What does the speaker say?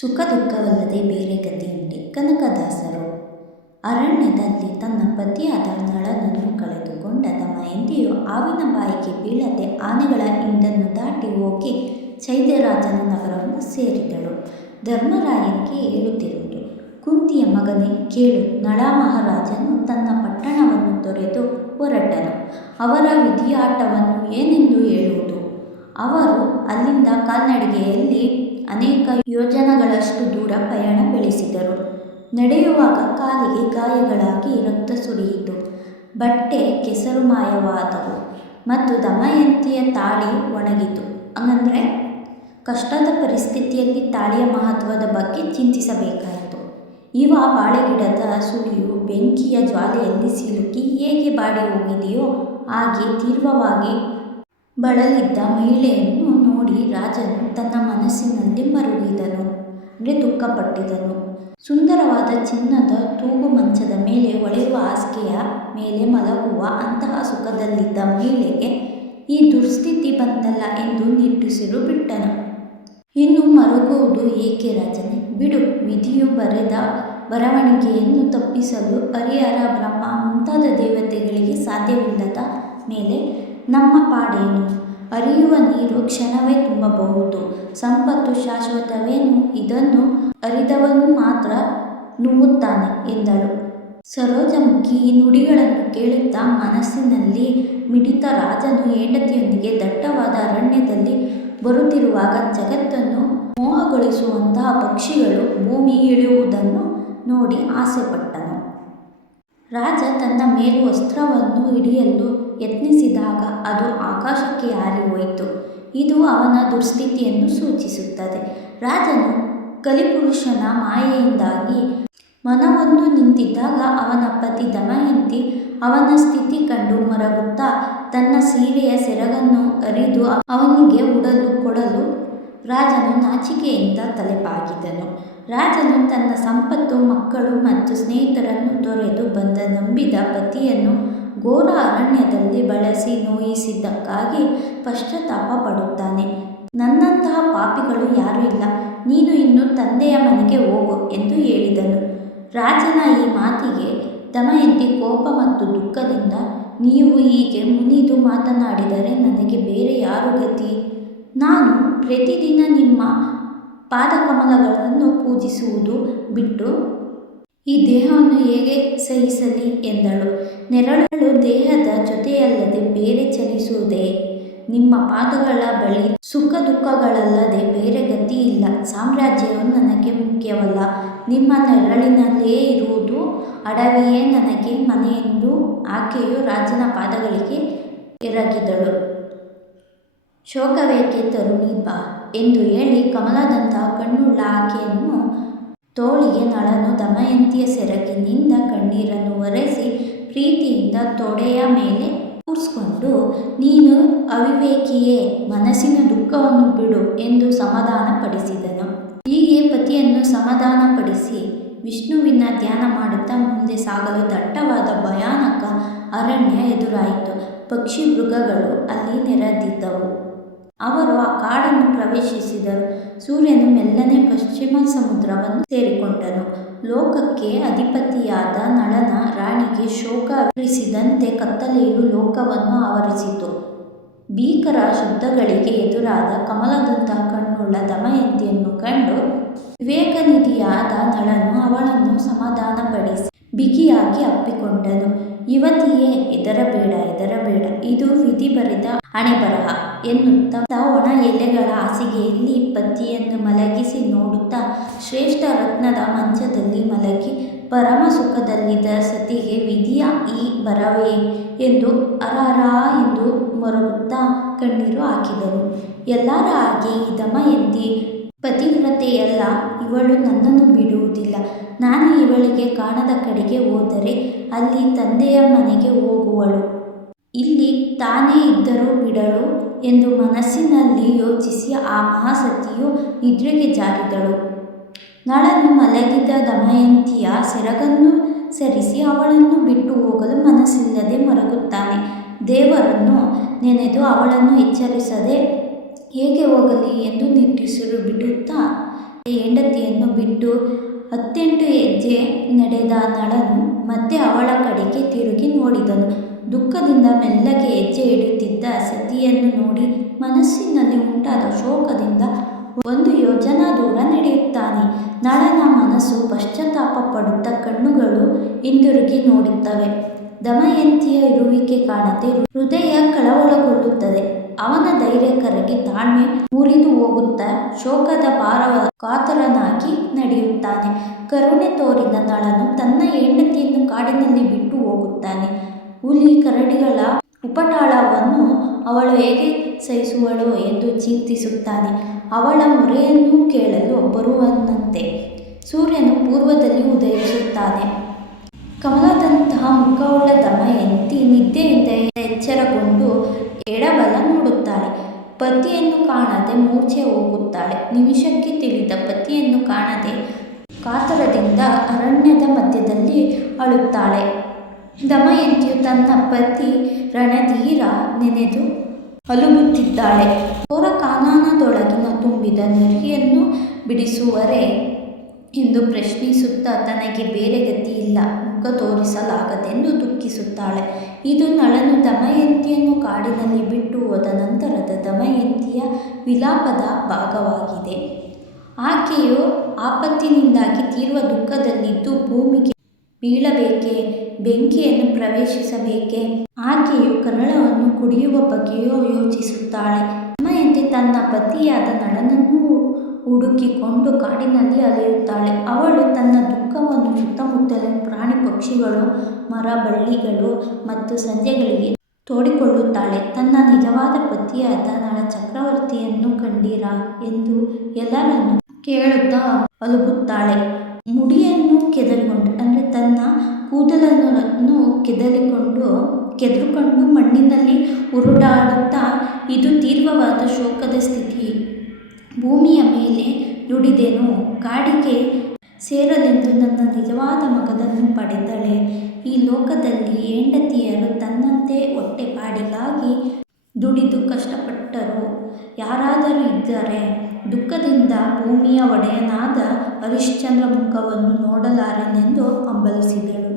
ಸುಖ ದುಃಖವಲ್ಲದೆ ಬೇರೆ ಗತಿಯಲ್ಲಿ ಕನಕದಾಸರು ಅರಣ್ಯದಲ್ಲಿ ತನ್ನ ಪತಿಯಾದ ನಳನನ್ನು ಕಳೆದುಕೊಂಡ ದಮಯಂತಿಯು ಆವಿನ ಬಾಯಿಗೆ ಬೀಳದೆ ಆನೆಗಳ ಹಿಂಡನ್ನು ದಾಟಿ ಹೋಗಿ ಚೈತ್ಯರಾಜನ ನಗರವನ್ನು ಸೇರಿದಳು. ಧರ್ಮರಾಯನಿಗೆ ಹೇಳುತ್ತಿರುವುದು, ಕುಂತಿಯ ಮಗನೇ, ಕೇಳು. ನಳ ಮಹಾರಾಜನು ತನ್ನ ಪಟ್ಟಣವನ್ನು ತೊರೆದು ಹೊರಟನು. ಅವರ ವಿಧಿಯಾಟವನ್ನು ಏನೆಂದು ಹೇಳುವುದು? ಅವರು ಅಲ್ಲಿಂದ ಕಾಲ್ನಡಿಗೆಯಲ್ಲಿ ಅನೇಕ ಯೋಜನಗಳಷ್ಟು ದೂರ ಪಯಣ ಬೆಳೆಸಿದರು. ನಡೆಯುವಾಗ ಕಾಲಿಗೆ ಗಾಯಗಳಾಗಿ ರಕ್ತ ಸುರಿಯಿತು. ಬಟ್ಟೆ ಕೆಸರು ಮಾಯವಾದವು ಮತ್ತು ದಮಯಂತಿಯ ತಾಳಿ ಒಣಗಿತು. ಹಂಗಂದರೆ ಕಷ್ಟದ ಪರಿಸ್ಥಿತಿಯಲ್ಲಿ ತಾಳಿಯ ಮಹತ್ವದ ಬಗ್ಗೆ ಚಿಂತಿಸಬೇಕಾಯಿತು. ಇವ ಬಾಳೆಗಿಡದ ಸುಳಿಯು ಬೆಂಕಿಯ ಜ್ವಾಲೆಯಲ್ಲಿ ಸಿಲುಕಿ ಹೇಗೆ ಬಾಡಿ ಹೋಗಿದೆಯೋ ಹಾಗೆ ತೀವ್ರವಾಗಿ ಬಳಲಿದ್ದ ಮಹಿಳೆಯನ್ನು ನೋಡಿ ರಾಜನು ತನ್ನ ಮನಸ್ಸಿನಲ್ಲಿ ಮರುಗಿದನು ಅಂದರೆ ದುಃಖಪಟ್ಟಿದನು ಸುಂದರವಾದ ಚಿನ್ನದ ತೂಗು ಮಂಚದ ಮೇಲೆ ಒಳೆಯುವ ಹಾಸಿಗೆಯ ಮೇಲೆ ಮಲಗುವ ಅಂತಹ ಸುಖದಲ್ಲಿದ್ದ ಮಹಿಳೆಗೆ ಈ ದುರ್ಸ್ಥಿತಿ ಬಂತಲ್ಲ ಎಂದು ನಿಟ್ಟುಸಿರು ಬಿಟ್ಟನು. ಇನ್ನು ಮರುಗುವುದು ಏಕೆ ರಾಜನೆ? ಬಿಡು, ವಿಧಿಯು ಬರೆದ ಬರವಣಿಗೆಯನ್ನು ತಪ್ಪಿಸಲು ಹರಿಹರ ಬ್ರಹ್ಮ ಮುಂತಾದ ದೇವತೆಗಳಿಗೆ ಸಾಧ್ಯವಿಲ್ಲದ ಮೇಲೆ ನಮ್ಮ ಪಾಡೇನು? ಹರಿಯುವ ನೀರು ಕ್ಷಣವೇ ತುಂಬಬಹುದು. ಸಂಪತ್ತು ಶಾಶ್ವತವೇನು? ಇದನ್ನು ಅರಿದವನು ಮಾತ್ರ ನುಂಗುತ್ತಾನೆ ಎಂದಳು. ಸರೋಜಮುಖಿ ಈ ನುಡಿಗಳನ್ನು ಕೇಳುತ್ತಾ ಮನಸ್ಸಿನಲ್ಲಿ ಮಿಡಿತ ರಾಜನು ಹೆಂಡತಿಯೊಂದಿಗೆ ದಟ್ಟವಾದ ಅರಣ್ಯದಲ್ಲಿ ಬರುತ್ತಿರುವಾಗ ಜಗತ್ತನ್ನು ಮೋಹಗೊಳಿಸುವಂತಹ ಪಕ್ಷಿಗಳು ಭೂಮಿ ಇಳಿಯುವುದನ್ನು ನೋಡಿ ಆಸೆಪಟ್ಟನು. ರಾಜ ತನ್ನ ಮೇಲು ವಸ್ತ್ರವನ್ನು ಹಿಡಿಯಲು ಯತ್ನಿಸಿದಾಗ ಅದು ಆಕಾಶಕ್ಕೆ ಹಾರಿ ಹೋಯಿತು. ಇದು ಅವನ ದುರ್ಸ್ಥಿತಿಯನ್ನು ಸೂಚಿಸುತ್ತದೆ. ರಾಜನು ಕಲಿಪುರುಷನ ಮಾಯೆಯಿಂದಾಗಿ ಮನವನ್ನು ನಿಂತಿದ್ದಾಗ ಅವನ ಪತಿ ದಮಯಂತಿ ಅವನ ಸ್ಥಿತಿ ಕಂಡು ಮರಗುತ್ತಾ ತನ್ನ ಸೀರೆಯ ಸೆರಗನ್ನು ಅರಿದು ಅವನಿಗೆ ಉಡಲು ಕೊಡಲು ರಾಜನು ನಾಚಿಕೆಯಿಂದ ತಲೆಬಾಗಿದನು ರಾಜನು ತನ್ನ ಸಂಪತ್ತು, ಮಕ್ಕಳು ಮತ್ತು ಸ್ನೇಹಿತರನ್ನು ತೊರೆದು ಬಂದ ನಂಬಿದ ಪತಿಯನ್ನು ಘೋರ ಅರಣ್ಯದಲ್ಲಿ ಬಳಸಿ ನೋಯಿಸಿದ್ದಕ್ಕಾಗಿ ಪಶ್ಚಾತ್ತಾಪ ಪಡುತ್ತಾನೆ. ನನ್ನಂತಹ ಪಾಪಿಗಳು ಯಾರೂ ಇಲ್ಲ. ನೀನು ಇನ್ನು ತಂದೆಯ ಮನೆಗೆ ಹೋಗು ಎಂದು ಹೇಳಿದನು. ರಾಜನ ಈ ಮಾತಿಗೆ ದಮಯಂತಿ ಕೋಪ ಮತ್ತು ದುಃಖದಿಂದ, ನೀವು ಹೀಗೆ ಮುನಿದು ಮಾತನಾಡಿದರೆ ನನಗೆ ಬೇರೆ ಯಾರು ಗತಿ? ನಾನು ಪ್ರತಿದಿನ ನಿಮ್ಮ ಪಾದಕಮಲಗಳನ್ನು ಪೂಜಿಸುವುದು ಬಿಟ್ಟು ಈ ದೇಹವನ್ನು ಹೇಗೆ ಸಹಿಸಲಿ ಎಂದಳು. ನೆರಳು ದೇಹದ ಜೊತೆಯಲ್ಲದೆ ಬೇರೆ ಚಲಿಸುವುದೇ? ನಿಮ್ಮ ಪಾದಗಳ ಬಳಿ ಸುಖ ದುಃಖಗಳಲ್ಲದೆ ಬೇರೆ ಗತಿ ಇಲ್ಲ. ಸಾಮ್ರಾಜ್ಯವು ನನಗೆ ಮುಖ್ಯವಲ್ಲ. ನಿಮ್ಮ ನೆರಳಿನಲ್ಲೇ ಇರುವುದು ಅಡವಿಯೇ ನನಗೆ ಮನೆಯೆಂದು ಆಕೆಯು ರಾಜನ ಪಾದಗಳಿಗೆ ಎರಗಿದಳು. ಶೋಕವೇಕೆ ತರುಣಿ ಬಾ ಎಂದು ಹೇಳಿ ಕಮಲದಂತಹ ಕಣ್ಣುಳ್ಳ ಆಕೆಯನ್ನು ತೋಳಿಗೆ ನಳನು ದಮಯಂತಿಯ ಸೆರಗಿನಿಂದ ಕಣ್ಣೀರನ್ನು ಒರೆಸಿ ಪ್ರೀತಿಯಿಂದ ತೊಡೆಯ ಮೇಲೆ ಕೂರಿಸ್ಕೊಂಡು, ನೀನು ಅವಿವೇಕಿಯೇ, ಮನಸ್ಸಿನ ದುಃಖವನ್ನು ಬಿಡು ಎಂದು ಸಮಾಧಾನಪಡಿಸಿದನು. ಹೀಗೆ ಪತಿಯನ್ನು ಸಮಾಧಾನಪಡಿಸಿ ವಿಷ್ಣುವಿನ ಧ್ಯಾನ ಮಾಡುತ್ತಾ ಮುಂದೆ ಸಾಗಲು ದಟ್ಟವಾದ ಭಯಾನಕ ಅರಣ್ಯ ಎದುರಾಯಿತು. ಪಕ್ಷಿ ಮೃಗಗಳು ಅಲ್ಲಿ ನೆರೆದಿದ್ದವು. ಅವರು ಆ ಕಾಡನ್ನು ಪ್ರವೇಶಿಸಿದರು. ಸೂರ್ಯನು ಮೆಲ್ಲನೆ ಪಶ್ಚಿಮ ಸಮುದ್ರವನ್ನು ಸೇರಿಕೊಂಡನು. ಲೋಕಕ್ಕೆ ಅಧಿಪತಿಯಾದ ನಳನ ರಾಣಿಗೆ ಶೋಕ ಆವರಿಸಿದಂತೆ ಕತ್ತಲೆಯು ಲೋಕವನ್ನು ಆವರಿಸಿತು. ಭೀಕರ ಶುದ್ಧಗಳಿಗೆ ಎದುರಾದ ಕಮಲದಂತಹ ಕಣ್ಣುಳ್ಳ ದಮಯಂತಿಯನ್ನು ಕಂಡು ವಿವೇಕನಿಧಿಯಾದ ನಳನು ಅವಳನ್ನು ಸಮಾಧಾನಪಡಿಸಿ ಬಿಗಿಯಾಗಿ ಅಪ್ಪಿಕೊಂಡನು. ಯುವತಿಯೇ, ಇದರ ಬೇಡ ಇದು ವಿಧಿ ಬರೆದ ಹಣೆಬರಹ ಎನ್ನುತ್ತಾ ಒಣ ಎಲೆಗಳ ಹಾಸಿಗೆಯಲ್ಲಿ ಪತಿಯನ್ನು ಮಲಗಿಸಿ ನೋಡುತ್ತಾ ಶ್ರೇಷ್ಠ ರತ್ನದ ಮಂಚದಲ್ಲಿ ಮಲಗಿ ಪರಮ ಸುಖದಲ್ಲಿದ್ದ ಸತಿಗೆ ವಿಧಿಯ ಈ ಬರವೇ ಎಂದು ಅರಾರ ಎಂದು ಮರುಗುತ್ತಾ ಕಣ್ಣೀರು ಹಾಕಿದರು ಎಲ್ಲರ ಹಾಗೆ ಈ ದಮಯಂತಿ ಪತಿವ್ರತೆಯಲ್ಲ, ಇವಳು ನನ್ನನ್ನು ಬಿಡುವುದಿಲ್ಲ. ನಾನು ಇವಳಿಗೆ ಕಾಣದ ಕಡೆಗೆ ಹೋದರೆ ಅಲ್ಲಿ ತಂದೆಯ ಮನೆಗೆ ಹೋಗುವಳು. ಇಲ್ಲಿ ತಾನೇ ಇದ್ದರೂ ಬಿಡಳು ಎಂದು ಮನಸ್ಸಿನಲ್ಲಿ ಯೋಚಿಸಿ ಆ ಮಹಾಸತಿಯು ನಿದ್ರೆಗೆ ಜಾರಿದಳು. ನಳನು ಮಲಗಿದ ದಮಯಂತಿಯ ಸೆರಗನ್ನು ಸರಿಸಿ ಅವಳನ್ನು ಬಿಟ್ಟು ಹೋಗಲು ಮನಸ್ಸಿಲ್ಲದೆ ಮರಗುತ್ತಾನೆ. ದೇವರನ್ನು ನೆನೆದು ಅವಳನ್ನು ಎಚ್ಚರಿಸದೆ ಹೇಗೆ ಹೋಗಲಿ ಎಂದು ನಿಟ್ಟುಸಿರು ಬಿಡುತ್ತಾ ಹೆಂಡತಿಯನ್ನು ಬಿಟ್ಟು ಹತ್ತೆಂಟು ಹೆಜ್ಜೆ ನಡೆದ ನಳನು ಮತ್ತೆ ಅವಳ ಕಡೆಗೆ ತಿರುಗಿ ನೋಡಿದನು. ದುಃಖದಿಂದ ಮೆಲ್ಲಗೆ ಹೆಜ್ಜೆ ಇಡುತ್ತಿದ್ದ ಸತಿಯನ್ನು ನೋಡಿ ಮನಸ್ಸಿನಲ್ಲಿ ಉಂಟಾದ ಶೋಕದಿಂದ ಒಂದು ಯೋಜನಾ ದೂರ ನಡೆಯುತ್ತಾನೆ. ನಳನ ಮನಸ್ಸು ಪಶ್ಚಾತ್ತಾಪ ಪಡುತ್ತಾ ಕಣ್ಣುಗಳು ಹಿಂದಿರುಗಿ ನೋಡುತ್ತವೆ. ದಮಯಂತಿಯ ಇರುವಿಕೆ ಕಾಣದೆ ಹೃದಯ ಕಳವಳಗೊಳ್ಳುತ್ತದೆ. ಅವನ ಧೈರ್ಯ ಕರಗಿ ತಾಳ್ಮೆ ಮುರಿದುಹೋಗುತ್ತಾ ಶೋಕದ ಭಾರವ ಕಾತರನಾಗಿ ನಡೆಯುತ್ತಾನೆ. ಕರುಣೆ ತೋರಿದ ನಳನು ತನ್ನ ಹೆಂಡತಿಯನ್ನು ಕಾಡಿನಲ್ಲಿ ಬಿಟ್ಟು ಹೋಗುತ್ತಾನೆ. ಹುಲಿ ಕರಡಿಗಳ ಉಪಟಾಳವನ್ನು ಅವಳು ಹೇಗೆ ಸಹಿಸುವಳು ಎಂದು ಚಿಂತಿಸುತ್ತಾನೆ. ಅವಳ ಮೊರೆಯನ್ನು ಕೇಳಲು ಬರುವನಂತೆ ಸೂರ್ಯನು ಪೂರ್ವದಲ್ಲಿ ಉದಯಿಸುತ್ತಾನೆ. ಕಮಲದಂತಹ ಮುಖವುಳ್ಳ ದಮಯಂತಿ ನಿದ್ದೆಯಿಂದ ಎಚ್ಚರಗೊಂಡು ಎಡಬಲ ನೋಡುತ್ತಾಳೆ. ಪತಿಯನ್ನು ಕಾಣದೆ ಮೂರ್ಛೆ ಹೋಗುತ್ತಾಳೆ. ನಿಮಿಷಕ್ಕೆ ತಿಳಿದ ಪತಿಯನ್ನು ಕಾಣದೆ ಕಾತರದಿಂದ ಅರಣ್ಯದ ಮಧ್ಯದಲ್ಲಿ ಅಳುತ್ತಾಳೆ. ದಮಯಂತಿಯು ತನ್ನ ಪತಿ ರಣಧೀರ ನೆನೆದು ಅಲುಗುತ್ತಿದ್ದಾಳೆ. ಘೋರ ಕಾನನದೊಳಗಿನ ತುಂಬಿದ ನರಿಯನ್ನು ಬಿಡಿಸುವರೆ ಎಂದು ಪ್ರಶ್ನಿಸುತ್ತಾ ತನಗೆ ಬೇರೆ ಗತಿಯಿಲ್ಲ ಮುಖ ತೋರಿಸಲಾಗದೆಂದು ದುಃಖಿಸುತ್ತಾಳೆ. ಇದು ನಳನು ದಮಯಂತಿಯನ್ನು ಕಾಡಿನಲ್ಲಿ ಬಿಟ್ಟು ಹೋದ ನಂತರದ ದಮಯಂತಿಯ ವಿಲಾಪದ ಭಾಗವಾಗಿದೆ. ಆಕೆಯು ಆಪತ್ತಿನಿಂದಾಗಿ ತೀವ್ರ ದುಃಖದಲ್ಲಿದ್ದು ಭೂಮಿಗೆ ಬೀಳಬೇಕೆ, ಬೆಂಕಿಯನ್ನು ಪ್ರವೇಶಿಸಬೇಕೆ, ಆಕೆಯು ಕನ್ನಡವನ್ನು ಕುಡಿಯುವ ಬಗ್ಗೆಯೂ ಯೋಚಿಸುತ್ತಾಳೆ. ದಮಯಂತಿ ತನ್ನ ಪತಿಯಾದ ನಳನನ್ನು ಹುಡುಕಿಕೊಂಡು ಕಾಡಿನಲ್ಲಿ ಅಲೆಯುತ್ತಾಳೆ. ಅವಳು ತನ್ನ ದುಃಖವನ್ನು ಸುತ್ತಮುತ್ತಲಿನ ಪ್ರಾಣಿ ಪಕ್ಷಿಗಳು ಮರ ಬಳ್ಳಿಗಳು ಮತ್ತು ಸಂಜೆಗಳಿಗೆ ತೋಡಿಕೊಳ್ಳುತ್ತಾಳೆ. ತನ್ನ ನಿಜವಾದ ಪತಿಯಾದ ನಳಚಕ್ರವರ್ತಿಯನ್ನು ಕಂಡೀರಾ ಎಂದು ಎಲ್ಲರನ್ನು ಕೇಳುತ್ತಾ ಅಲುಗುತ್ತಾಳೆ. ಮುಡಿಯನ್ನು ಕೆದರಿಕೊಂಡು, ಅಂದರೆ ತನ್ನ ಕೂದಲನ್ನು ಕೆದರಿಕೊಂಡು, ಕೆದರುಕೊಂಡು ಮಣ್ಣಿನಲ್ಲಿ ಉರುಳಾಡುತ್ತಾ ಇದು ತೀವ್ರವಾದ ಶೋಕದ ಸ್ಥಿತಿ. ಭೂಮಿಯ ಮೇಲೆ ದುಡಿದೆನು. ಕಾಡಿಗೆ ಸೇರಲೆಂದು ನನ್ನ ನಿಜವಾದ ಮಗನನ್ನು ಪಡೆದಳೆ. ಈ ಲೋಕದಲ್ಲಿ ಹೆಂಡತಿಯರು ತನ್ನಂತೆ ಹೊಟ್ಟೆಪಾಡಿಗಾಗಿ ದುಡಿದು ಕಷ್ಟಪಟ್ಟರು ಯಾರಾದರೂ ಇದ್ದರೆ ದುಃಖದಿಂದ ಭೂಮಿಯ ಒಡೆಯನಾದ ಹರಿಶ್ಚಂದ್ರ ಮುಖವನ್ನು ನೋಡಲಾರನೆಂದು ಹಂಬಲಿಸಿದಳು.